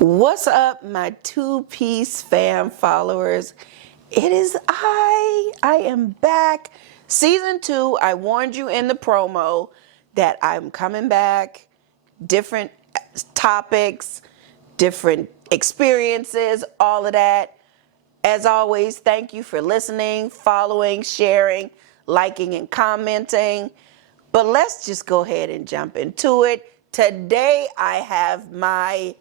What's up, my two-piece fam followers? It is I am back. Season 2, I warned you in the promo that I'm coming back. Different topics, different experiences, all of that. As always, thank you for listening, following, sharing, liking, and commenting. But let's just go ahead and jump into it. Today, I have my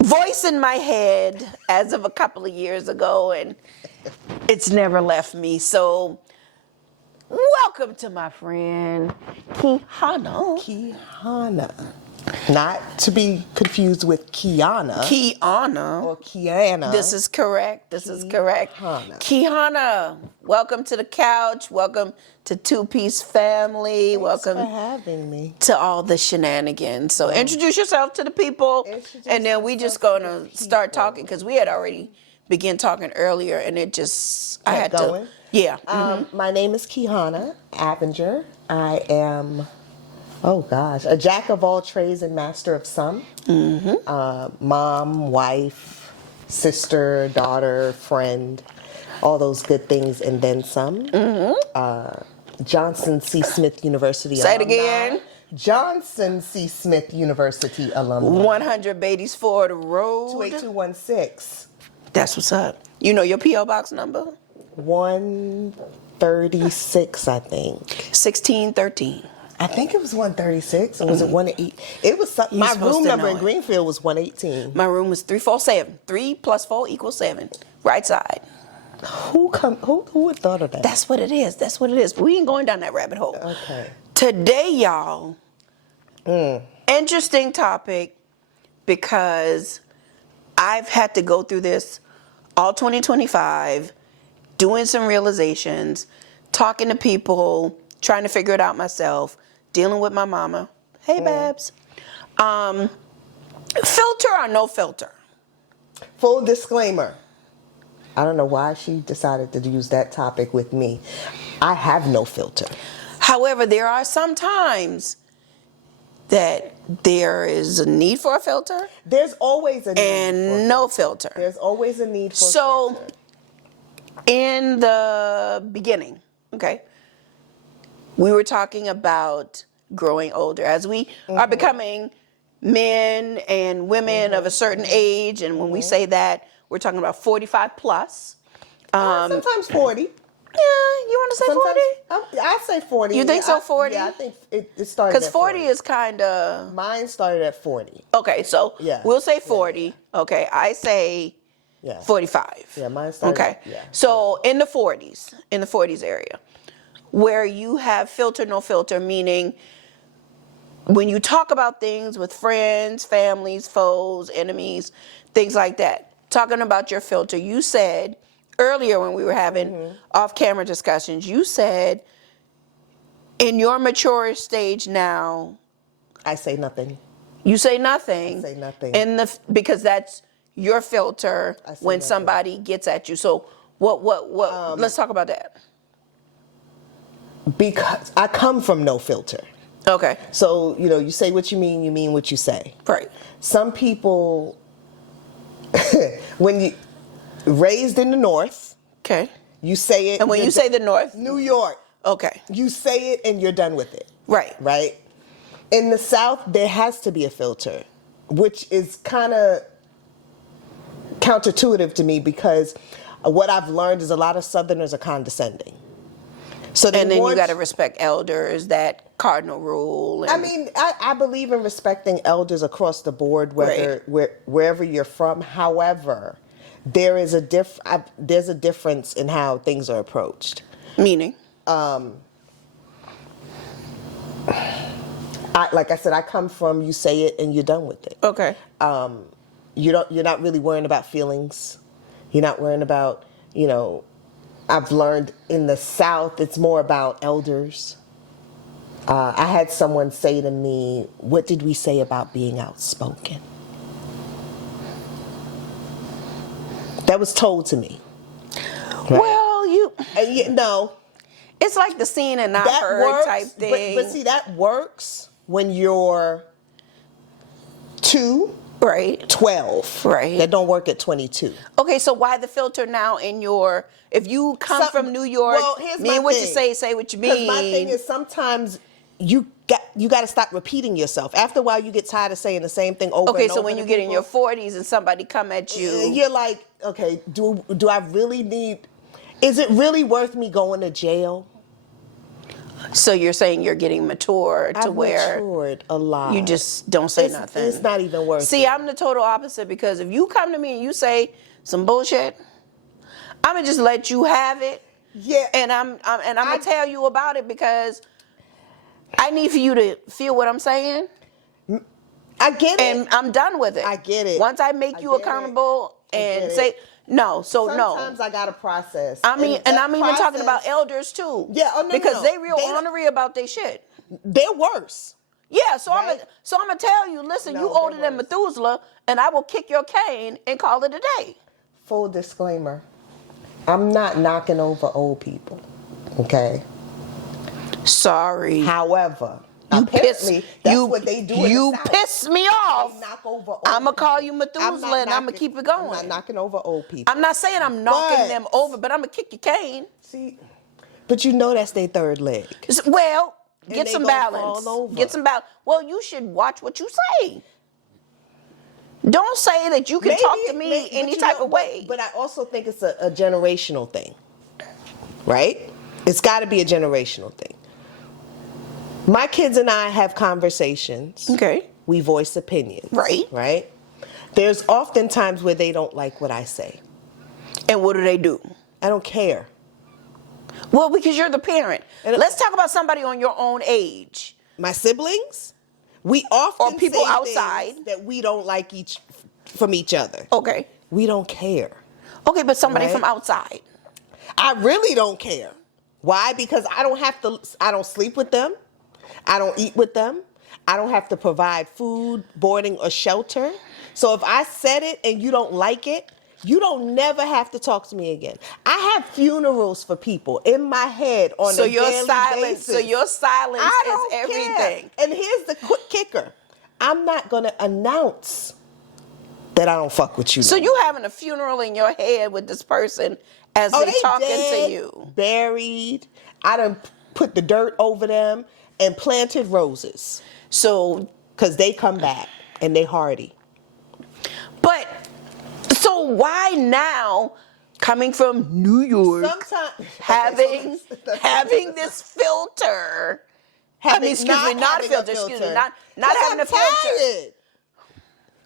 voice in my head as of a couple of years ago, and it's never left me. So, welcome to my friend, Keehanna. Keehanna. Not to be confused with Keehanna. Keehanna. Or Keehanna. This is correct. This is correct. Keehanna, welcome to the couch. Welcome to Two-Piece Family. Thanks welcome for having me. to all the shenanigans. So introduce yourself to the people, and then we just gonna start talking because we had already begun talking earlier, and it just I had going. to. Yeah. My name is Keehanna Avinger. I am, a jack of all trades and master of some. Mom, wife, sister, daughter, friend, all those good things, and then some. Johnson C. Smith University Say it alumni. again. Johnson C. Smith University alumni. 100 Beatties Ford Road. 28216. That's what's up. You know your P.O. Box number? 136, I think. 1613. I think it was 136, or was it 180? It was something. My room number in Greenfield was 118. My room was 347. 3 plus 4 equals 7. Right side. Who would have thought of that? That's what it is. That's what it is. But we ain't going down that rabbit hole. Okay. Today, y'all, interesting topic because I've had to go through this all 2025, doing some realizations, talking to people, trying to figure it out myself, dealing with my mama. Hey, Babs. Filter or no filter? Full disclaimer. I don't know why she decided to use that topic with me. I have no filter. However, there are some times that there is a need for a filter. There's always a need and no filter. There's always a need for a filter. So, in the beginning, okay, we were talking about growing older as we are becoming men and women of a certain age, and when we say that, we're talking about 45 plus. Sometimes 40. Yeah, you want to say 40? I say 40. You think so, 40? Yeah, I think it started at 40. Because 40 is kind of... Mine started at 40. Okay, so we'll say 40. Yeah. Okay, I say 45. Yeah, mine started. Okay, so in the 40s area, where you have filter, no filter, meaning when you talk about things with friends, families, foes, enemies, things like that, talking about your filter, you said earlier when we were having off-camera discussions, you said in your mature stage now, I say nothing. You say nothing. I say nothing. Because that's your filter when somebody gets at you. So what let's talk about that. Because I come from no filter. Okay. So, you say what you mean what you say. Right. Some people, when you raised in the North, okay, you say it. And when you say the North, New York, okay, you say it and you're done with it. Right. Right. In the South, there has to be a filter, which is kind of counterintuitive to me because what I've learned is a lot of Southerners are condescending. So and then you got to respect elders, that cardinal rule. I mean, I believe in respecting elders across the board, wherever you're from. However, there's a difference in how things are approached. Meaning? Like I said, I come from you say it and you're done with it. Okay. You're not really worrying about feelings. You're not worrying about, I've learned in the South, it's more about elders. I had someone say to me, what did we say about being outspoken? That was told to me. Right? Well, it's like the seen and not heard type thing. But see, that works when you're 2, Right. 12. Right. That don't work at 22. Okay, so why the filter now in your, if you come from New York, well, here's mean my what thing. you say what you mean. Because my thing is sometimes you got to stop repeating yourself. After a while, you get tired of saying the same thing over and over. Okay, so when you get in your 40s and somebody come at you, you're like, okay, do I really need? Is it really worth me going to jail? so you're saying you're getting mature to I've where matured a lot. you just don't say nothing. It's not even worth See, it. I'm the total opposite, because if you come to me and you say some bullshit, I'm gonna just let you have it. Yeah. And I'm gonna tell you about it, because I need for you to feel what I'm saying. I get it. And I'm done with it. I get it. Once I make you get it. accountable and get say it. no, so no. Sometimes I gotta process. I mean, and I'm even talking about process- elders too. Yeah, oh, no, because no. they real They don't- ornery about their shit. They're worse. Yeah, so Right? I'm gonna tell you, listen, No, you they're older than worse. Methuselah, and I will kick your cane and call it a day. Full disclaimer, I'm not knocking over old people, okay? Sorry. However, You apparently that's what they do in the You South. piss me off. They knock over old I'm gonna call people. you I'm Methuselah, not and I'm gonna knocking- keep it going. I'm not knocking over old people. I'm not saying I'm knocking But- them over, but I'm gonna kick your cane. See, but you know that's their third leg. Well, And get they some gonna balance. fall over. Get some balance. Well, you should watch what you say. Don't say that you can talk to me any type of way. But I also think it's a generational thing, right? It's got to be a generational thing. My kids and I have conversations. Okay. We voice opinions. Right. Right? There's often times where they don't like what I say. And what do? I don't care. Well, because you're the parent. And- Let's talk about somebody on your own age. My siblings, we often Or people say outside. things that we don't like from each other. Okay. We don't care. Okay, but somebody Right. from outside. I really don't care. Why? Because I don't sleep with them. I don't eat with them. I don't have to provide food, boarding, or shelter. So if I said it and you don't like it, you don't never have to talk to me again. I have funerals for people in my head on So a your daily silence, basis. so your silence I is don't everything. care. And here's the quick kicker. I'm not going to announce that I don't fuck with you. So no you having a funeral in your head with this person as Oh, they they talking dead, to you. buried. I done put the dirt over them and planted roses So, because they come back and they hardy. but, so why now, coming from New York, Sometimes having this filter? I mean, excuse me, not a filter. Excuse me, not having a filter. Tired.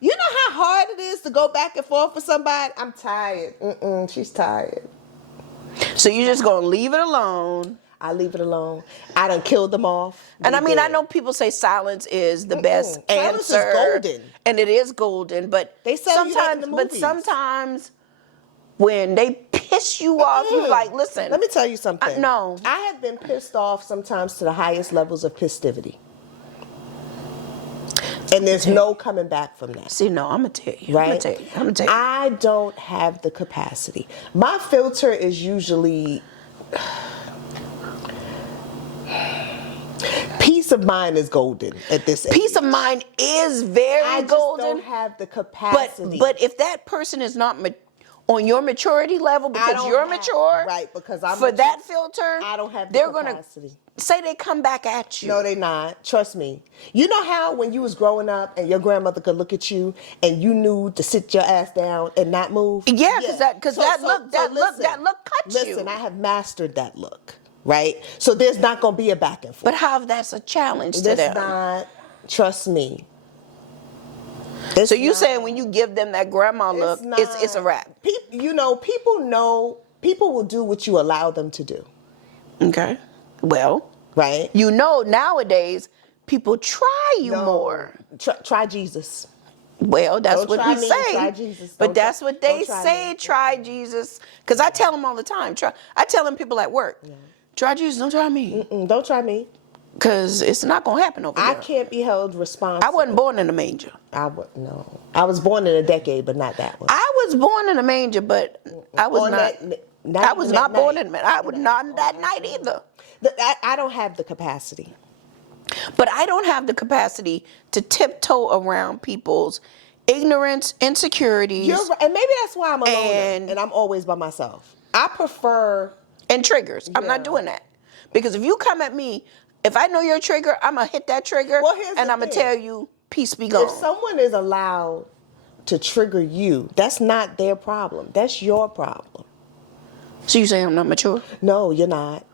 You know how hard it is to go back and forth with somebody? I'm tired. She's tired. So you're just gonna leave it alone. I leave it alone. I done killed them off. And They I mean, I dead. know people say silence is the best Silence is answer. golden. And it is golden, but They sell you that in the but movies. sometimes when they piss you off, you're like, listen. Let me tell you something. No. I have been pissed off sometimes to the highest levels of pissivity. And there's no coming back from that. See, no, I'm gonna tell you. Right? I'm gonna tell you. I don't have the capacity. My filter is usually peace of mind is golden at this age. Peace of mind is very I just golden. don't have the capacity. But if that person is not on your maturity level because don't you're have- mature, right, because I'm for mature, that filter, I don't have the they're capacity. gonna say they come back at you. No, they not. Trust me. You know how when you was growing up and your grandmother could look at you and you knew to sit your ass down and not move? Yeah, because that look listen, cuts you. Listen, I have mastered that look, right? So there's not going to be a back and forth. But how that's a challenge to That's them. not, trust me. So you saying when you give them that grandma look, it's a wrap. People will do what you allow them to do, Okay. Well, right? you know nowadays people try you more. Try Jesus. Well, that's Don't what try we me, say. try Jesus. But Don't that's try- what they don't try say. me. Try Jesus. Because I tell them all the time. I tell them people at work. Try Jesus. Don't try me. Don't try me. Because it's not gonna happen over I there. can't be held responsible. I wasn't born in a manger. No. I was born in a decade, but not that one. I was born in a manger, but I was not. I was not born in a manger. I was not that night either. I don't have the capacity. But I don't have the capacity to tiptoe around people's ignorance, insecurities, You're right. And maybe that's why I'm a loner And- and I'm always by myself. I prefer. and triggers. I'm not Yeah. doing that. Because if you come at me, if I know your trigger, I'm going to hit that trigger Well, here's and the I'm going to thing. tell you, peace be gone. If someone is allowed to trigger you, that's not their problem. That's your problem. So you say I'm not mature? No, you're not.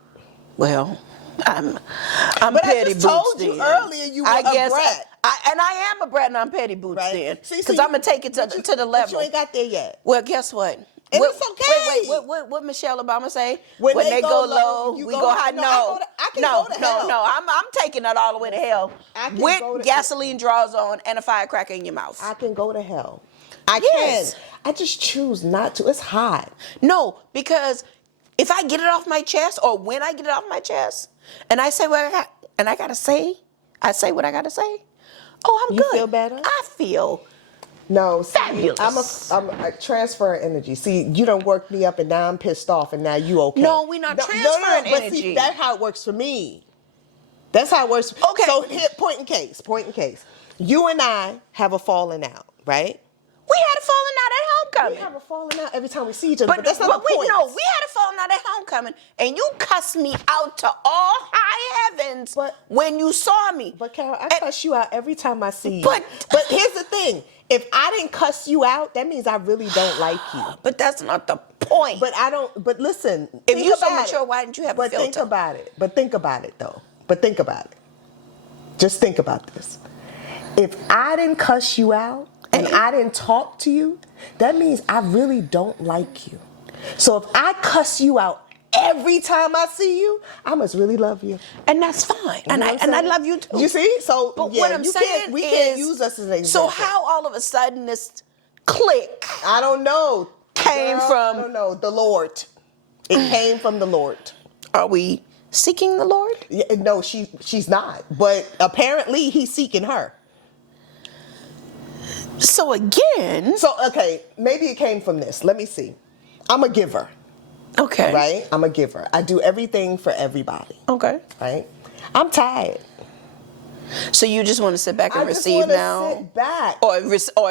Well, I'm But I petty just told boots you then. earlier you were a brat. And I am a brat and I'm petty boots Right? then. See, Because so I'm going to take it to the But level. you ain't got there yet. Well, guess what? And What- it's okay. What Michelle Obama say? When they go low, we you go go high. high. No, I can go to hell. No. I'm taking it all the way to hell I can with go to- gasoline draws on and a firecracker in your mouth. I can go to hell. I Yes. can. I just choose not to. It's hot. No, because if I get it off my chest, or when I get it off my chest, and I say what I got, and I gotta say, I say what I gotta say. Oh, I'm You good. feel better? I feel No, see, fabulous. I'm a transfer energy. See, you don't work me up, and now I'm pissed off, and now you okay. No, we're not transferring but energy. See, that's how it works for me. That's how it works. Okay. So here, point in case. You and I have a falling out, right? we had a falling out at We homecoming. have a falling out every time we see each other, but that's not but the point. we had a falling out at homecoming, and you cussed me out to all high heavens But- when you saw me. But Carol, I And- cuss you out every time I see you. But- here's the thing: if I didn't cuss you out, that means I really don't like you. But that's not the point. But I don't. But listen, If think you so about mature, it. why didn't you have a But think filter? about it. But think about it, though. But think about it. Just think about this. If I didn't cuss you out and I didn't talk to you, that means I really don't like you. So if I cuss you out every time I see you, I must really love you. And that's fine. You And know I what I'm saying? love you too. You see? So But yeah, what I'm you saying can't, we is, can't use us as an example. so how all of a sudden this click I don't know. Came Girl, from- I don't know. The Lord. It came from the Lord. are we seeking the Lord? Yeah, no, she's not. But apparently he's seeking her. So again, So okay, maybe it came from this. Let me see. I'm a giver, okay, right? I'm a giver. I do everything for everybody, okay. right? I'm tired. So you just want to sit back and I just receive wanna now, sit back. or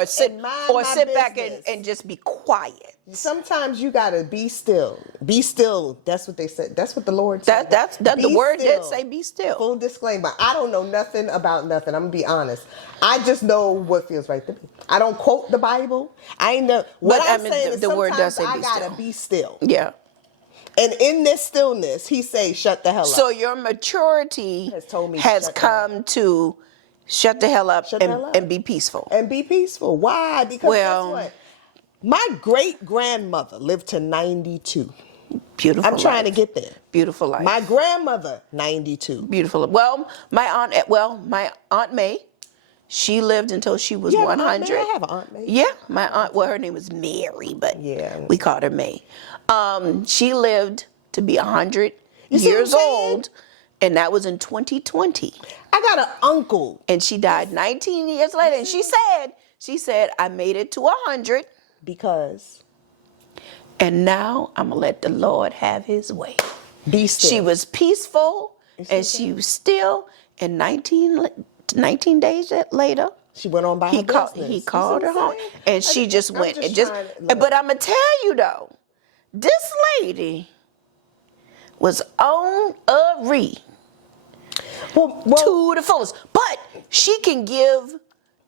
sit and mind or my sit back business. and just be quiet. Sometimes you gotta be still. Be still. That's what they said. That's what the Lord said. That the Be word did still. say be still. Full disclaimer. I don't know nothing about nothing. I'm gonna be honest. I just know what feels right to me. I don't quote the Bible. I ain't know what But, I I'm mean, saying is the word does sometimes say be I gotta still. be still. Yeah. And in this stillness, he say, "Shut the hell up." So your maturity Has told me has shut the hell come to shut the hell up, Shut the hell up. and be peaceful. and be peaceful. Why? Because Well- guess what? My great grandmother lived to 92. Beautiful. I'm trying to life. get there. Beautiful life. My grandmother, 92. Beautiful. Well, my aunt May, she lived until she was You have an 100. Aunt May? I have an Aunt May. Yeah, my aunt. Well, her name was Mary, but Yeah. we called her May. She lived to be 100 You see what I'm years saying? old, and that was in 2020. I got an uncle And she died 19 years later. And she said, I made it to 100, because and now I'm gonna let the Lord have His way. be still. She was peaceful, and see she was still. And 19 days later, She went on by her business. he You see called her what I'm home, saying? and she just I'm went. just And just, trying to- but I'm gonna tell you though, this lady was on a well, to the fullest. But she can give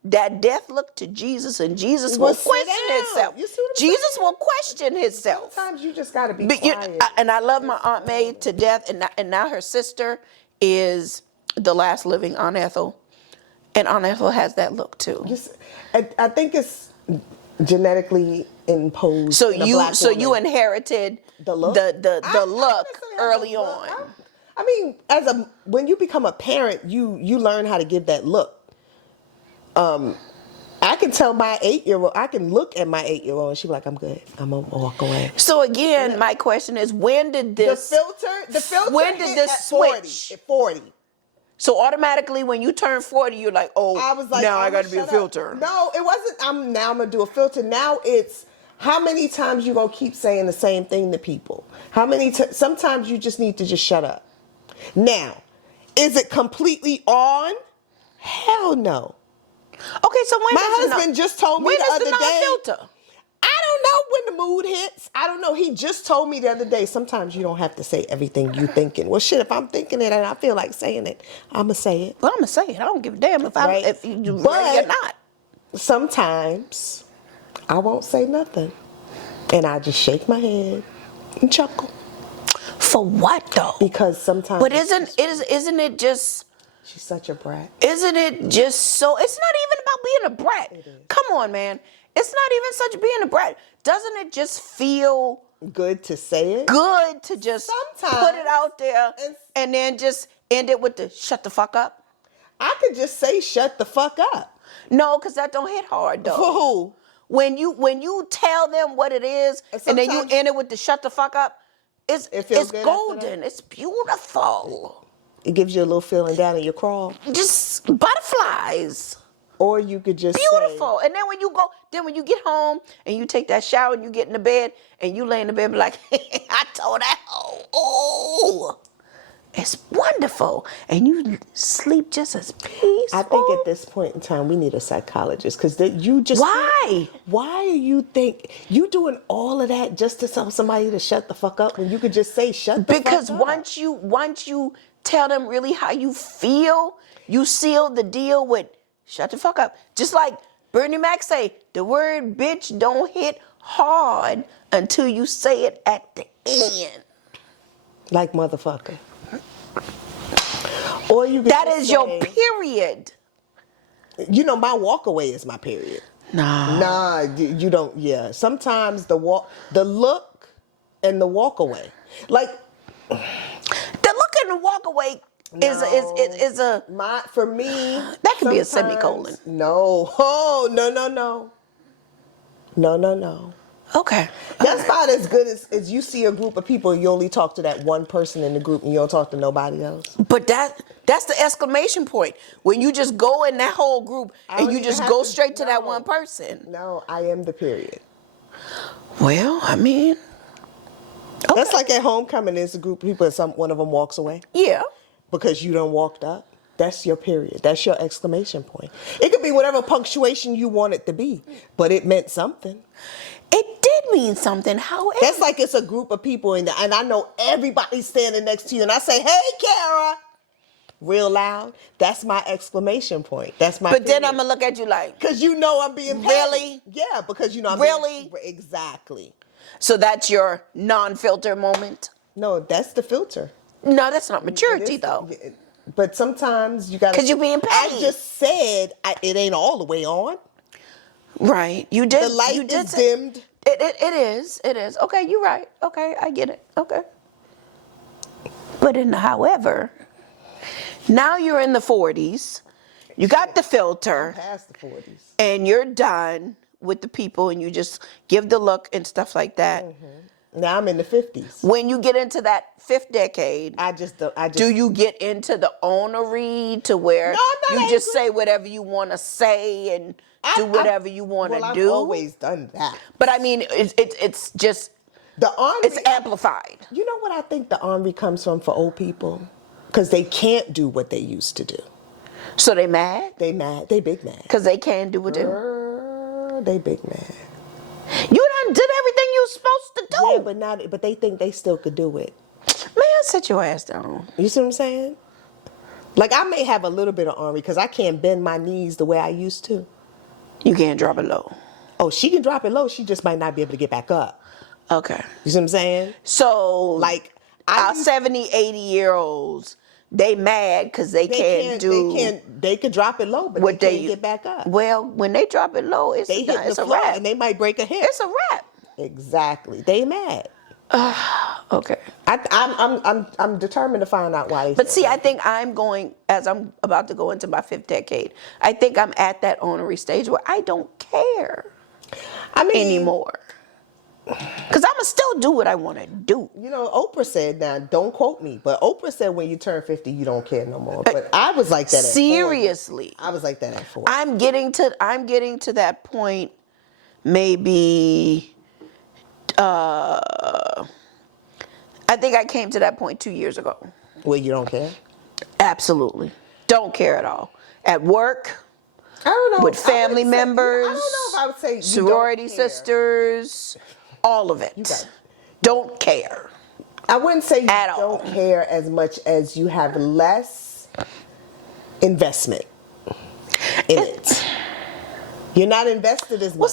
that death look to Jesus, and Jesus Well, will sit question down. himself. You see what I'm Jesus saying? will question himself. sometimes you just got to be But quiet. and I love my Aunt May to death, and now her sister is the last living Aunt Ethel, and Aunt Ethel has that look too. I think it's genetically imposed. So in a you black you woman. inherited the look, the I look don't necessarily have early the look. on. I mean, when you become a parent, you learn how to give that look. I can tell my 8-year-old. I can look at my 8-year-old, and she's like, "I'm good. I'm gonna walk away." So again, my question is, when did this? The filter. When did hit this at 40, switch? At 40. So automatically, when you turn 40, you're like, oh, I was like, now I I'ma got to be a shut up. filter. No, it wasn't. I'm gonna do a filter. Now it's how many times you gonna keep saying the same thing to people? How many? Sometimes you just need to just shut up. Now, Is it completely on? Hell no. Okay, so when My does husband just told me when the is other the day. non-filter? I don't know when the mood hits. I don't know. He just told me the other day, sometimes you don't have to say everything you thinking. Well, shit, if I'm thinking it and I feel like saying it, I'm going to say it. Well, I'm gonna say it. I don't give a damn if Right. if you But ready or not. sometimes I won't say nothing. And I just shake my head and chuckle. For what though? Because sometimes. But isn't it just? She's such a brat. Isn't it just so? It's not even about being a brat. It is. Come on, man. It's not even such being a brat. Doesn't it just feel Good to say it. good to just Sometimes. put it out there and then just end it with the shut the fuck up? I could just say shut the fuck up. No, because that don't hit hard though. For who? When you tell them what it is and then you Sometimes- end it with the shut the fuck up, It feels it's good after golden. that? It's beautiful. It gives you a little feeling down in your crawl. Just butterflies. Or you could just Beautiful. And then when you get home and you take that shower and you get in the bed and you lay in the bed and be like, I told that hoe, oh, it's wonderful. And you sleep just as peaceful. I think at this point in time we need a psychologist because you just Why? Why are you you doing all of that just to tell somebody to shut the fuck up when you could just say shut the Because fuck up? once you tell them really how you feel, you seal the deal with shut the fuck up. Just like Bernie Mac say, the word bitch don't hit hard until you say it at the end. Like motherfucker. Or you could That just is say, your period. You know, my walk away is my period. Nah, you don't. Yeah, sometimes the look, and the walk away. Like The look and the walk away is a for me. That could be a sometimes- semicolon. No, oh no. okay. That's about as good as you see a group of people and you only talk to that one person in the group and you don't talk to nobody else. But that's the exclamation point when you just go in that whole group and don't you even just have go to- straight to that no. one person. No, I am the period. Well, I mean, okay. That's like at homecoming. There's a group of people and one of them walks away Yeah. because you done walked up. That's your period. That's your exclamation point. It could be whatever punctuation you want it to be, but it meant something. It did mean something. However, That's like it's a group of people and I know everybody's standing next to you and I say, hey, Kara, real loud. That's my exclamation point. That's my but then period. I'm gonna look at you like, Because you know I'm being petty. Really? Yeah, because you know I'm Really? being, exactly. so that's your non-filter moment. No, that's the filter. No, that's not maturity It is- though. But sometimes you got to. 'Cause you being I petty. just said it ain't all the way on. Right. You did. The light you did is say- dimmed. It is. It is. Okay, you're right. Okay, I get it. Okay. But however, now you're in the 40s. You got the filter. Past the 40s. And you're done with the people and you just give the look and stuff like that. Now I'm in the 50s. When you get into that fifth decade, I just. do you get into the ornery to where No, I'm not you just angry. say whatever you want to say and do whatever you want to Well, do? I've always done that. But I mean, it's just, The ornery. it's amplified. You know what I think the ornery comes from for old people? Because they can't do what they used to do. So they mad? They mad. They big mad. Because they can't do what they do. They big mad. You done did everything you was supposed to do. Yeah, but they think they still could do it. Man, sit your ass down. You see what I'm saying? Like I may have a little bit of ornery because I can't bend my knees the way I used to. You can't drop it low. Oh, she can drop it low. She just might not be able to get back up. Okay. You see what I'm saying? So, Like our 70, 80-year-olds, they mad because they can't do They could drop it low, but what they can't get back up. Well, when they drop it low, it's They hit it's the a floor wrap. and they might break a hip. It's a wrap. Exactly. They mad. Okay. I'm determined to find out why. But see, I think I'm about to go into my fifth decade. I think I'm at that ornery stage where I don't care anymore. Because I'm going to still do what I want to do. You know, Oprah said, now don't quote me, but Oprah said when you turn 50, you don't care no more. But I was like that at 40. Seriously. I was like that at 40. I'm getting to that point maybe I think I came to that point 2 years ago. Well, you don't care? Absolutely. Don't care at all. At work, I don't know. with family members, I don't know if I would say you sorority don't care. sisters, all of it. got it. Don't care. I wouldn't say you At don't all. care as much as you have less investment in it. You're not invested as much. Well,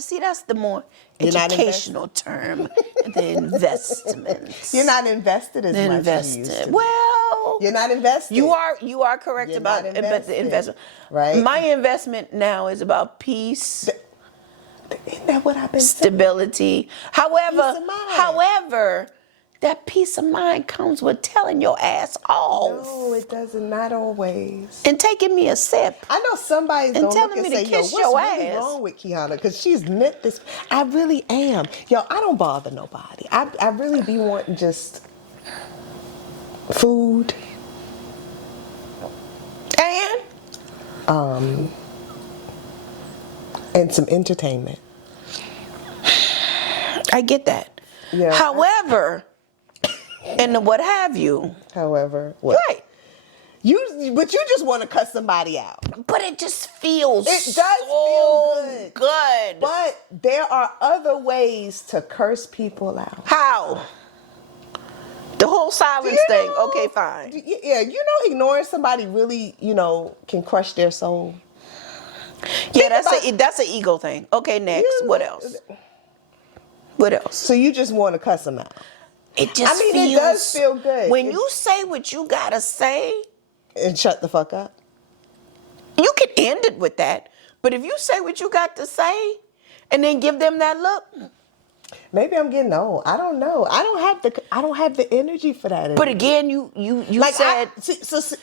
see, that's the more You're not educational term. The investments. You're not invested as much as you used to. Well, You're not invested. you are correct You're about not the investment. right? My investment now is about peace, Isn't that what I've been saying? stability. However, Peace of mind. that peace of mind comes with telling your ass off No, it doesn't. Not always. and taking me a sip. I know somebody's And gonna look telling and me to say, "Yo, kiss what's your really ass." wrong with Keehanna?" Because she's knit this. I really am. Yo, I don't bother nobody. I really be wanting just food and some entertainment. I get that. Yeah. However, and what have you. However, what? Right. But you just want to cut somebody out. But it just feels It does so feel good. But there are other ways to curse people out. How? The whole silence You thing. know- Okay, fine. Yeah, ignoring somebody really, can crush their soul. Yeah, about- that's an ego thing. Okay, next. You- What else? What else? So you just want to cuss them out. It just it feels, does feel good. When you say what you gotta say, And shut the fuck up. you can end it with that. But if you say what you got to say and then give them that look, Maybe I'm getting old. I don't know. I don't have the energy for that anymore. but again, you said.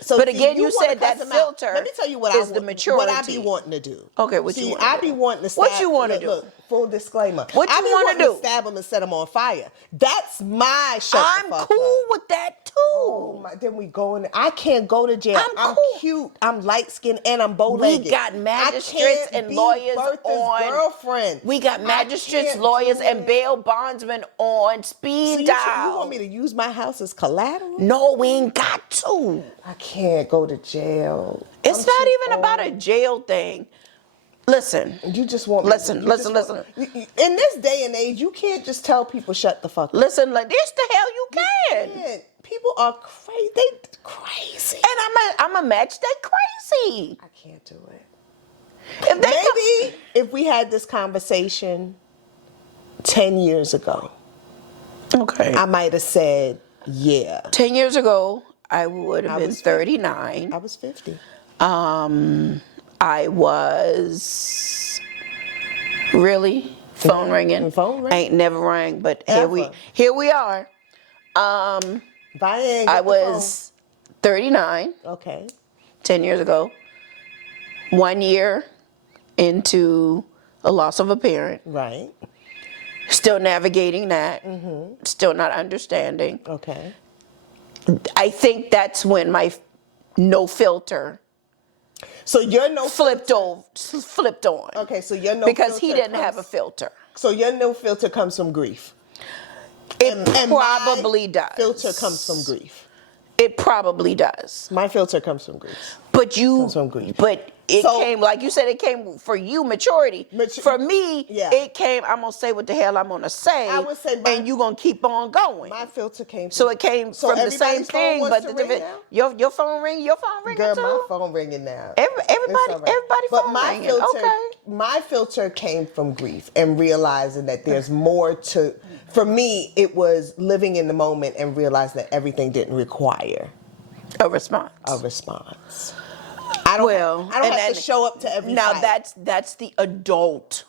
But again, you said that filter Let me tell you what is I the want, maturity. what I be wanting to do. Okay, what you wanna I do? be wanting to stab. What you wanna do? Look, full disclaimer. What you I be wanna wanting do? to stab them and set them on fire. That's my shut I'm the fuck cool up. with that too. Oh my, then we go in. I can't go to jail. I'm I'm cool. cute. I'm light skinned and I'm bow-legged. We got I magistrates can't and be lawyers Bertha's on. girlfriend. We got I magistrates, can't lawyers, do and it. bail bondsmen on speed So dial. you want me to use my house as collateral? No, we ain't got to. I can't go to jail. It's I'm not too even about a old. jail thing. Listen. You just want Listen. In this day and age, you can't just tell people shut the fuck up. Listen, like this the hell you can. Man, people are crazy. They crazy. And I'm a match that crazy. I can't do it. If they Maybe if we had this conversation 10 years ago, okay. I might have said, yeah. 10 years ago, I would have I been was 39. I was 50. I was really phone ringing. Phone ring? Ain't never rang, but Ever. here we are. I was 39, Okay. 10 years ago. 1 year into a loss of a parent. Right. Still navigating that. Still not understanding. Okay. I think that's when my no filter So you're no flipped on. Okay, so your no Because he filter didn't have a filter. So your no filter comes from grief. It And probably my does. Filter comes from grief. It probably does. My filter comes from grief. But Comes from grief. but it So- came, like you said, it came for you, maturity. For me, Yeah. it came, I'm going to say what the hell I'm going to say. I would say and you going to keep on going. My filter came from So it came from the same everybody's phone thing, wants but to the ring different, now? your phone ringing Girl, too? my phone ringing now. Everybody It's all right. phone my ringing. filter, Okay. my filter came from grief and realizing that there's more to. For me, it was living in the moment and realizing that everything didn't require A response. a response. I don't have to show up to every Now fight. that's the adult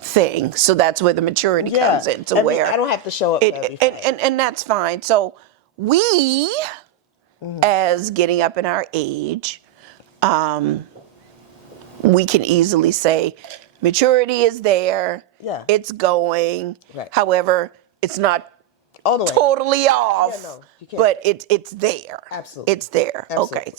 thing. So that's where the maturity comes in. To where I don't have to show up to every fight. and that's fine. So we, as getting up in our age, we can easily say maturity is there. Yeah. It's going. Right. However, it's not All the way. totally off. Yeah, no, you can't. But it's there. Absolutely. It's there. Absolutely. Okay.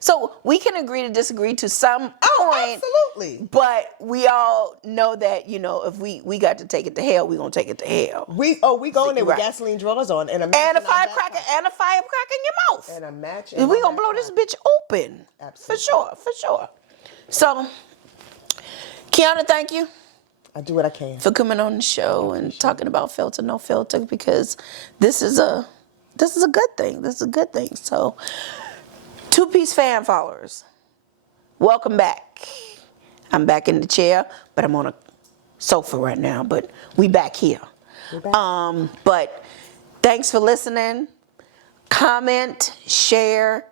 So we can agree to disagree to some point. Absolutely. But we all know that, if we got to take it to hell, we're gonna take it to hell. We going there with Right. gasoline drawers on and a match And a in our back firecracker pocket. and a firecracker in your mouth. And a match. And we gonna blow this bitch open. Absolutely. For sure. So, Keehanna, thank you I do what I can. for coming on the show and talking about filter, no filter, because this is a good thing. This is a good thing. So, two-piece fan followers, welcome back. I'm back in the chair, but I'm on a sofa right now. But we back here. We're back. But thanks for listening. Comment, share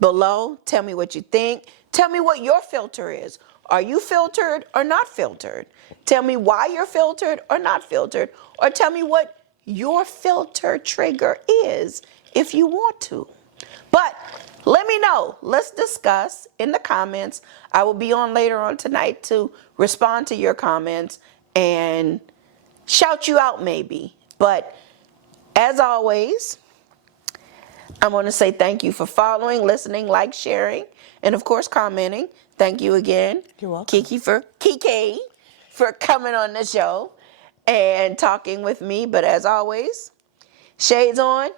below. Tell me what you think. Tell me what your filter is. Are you filtered or not filtered? Tell me why you're filtered or not filtered. Or tell me what your filter trigger is if you want to. But let me know. Let's discuss in the comments. I will be on later on tonight to respond to your comments and shout you out maybe. But as always, I want to say thank you for following, listening, sharing, and of course commenting. Thank you again, You're welcome. Kiki for coming on the show and talking with me. But as always, shades on,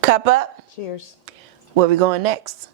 cup up. Cheers. Where we going next?